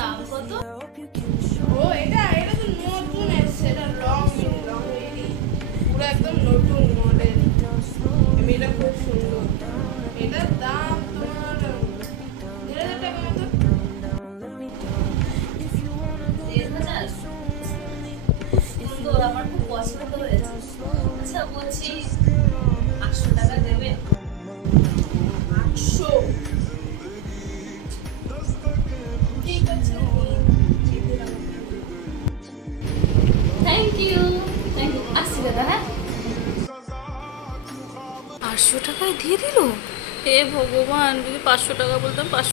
দাম কত? ও এটা এটা তো নতুন এসেছে, এটা রং এরি পুরো একদম নতুন মডেল। এটা খুব সুন্দর। এটার দাম তোমার 1,500 টাকা মতো। 1,000? সুন্দর, আমার খুব পছন্দ হয়েছে। আচ্ছা বলছি 800 টাকা দেবে? 800? ঠিক আছে, থ্যাংক ইউ। আসছি দাদা। হ্যাঁ, 800 টাকায় দিয়ে দিল। হে ভগবান, যদি 500 টাকা বলতাম 500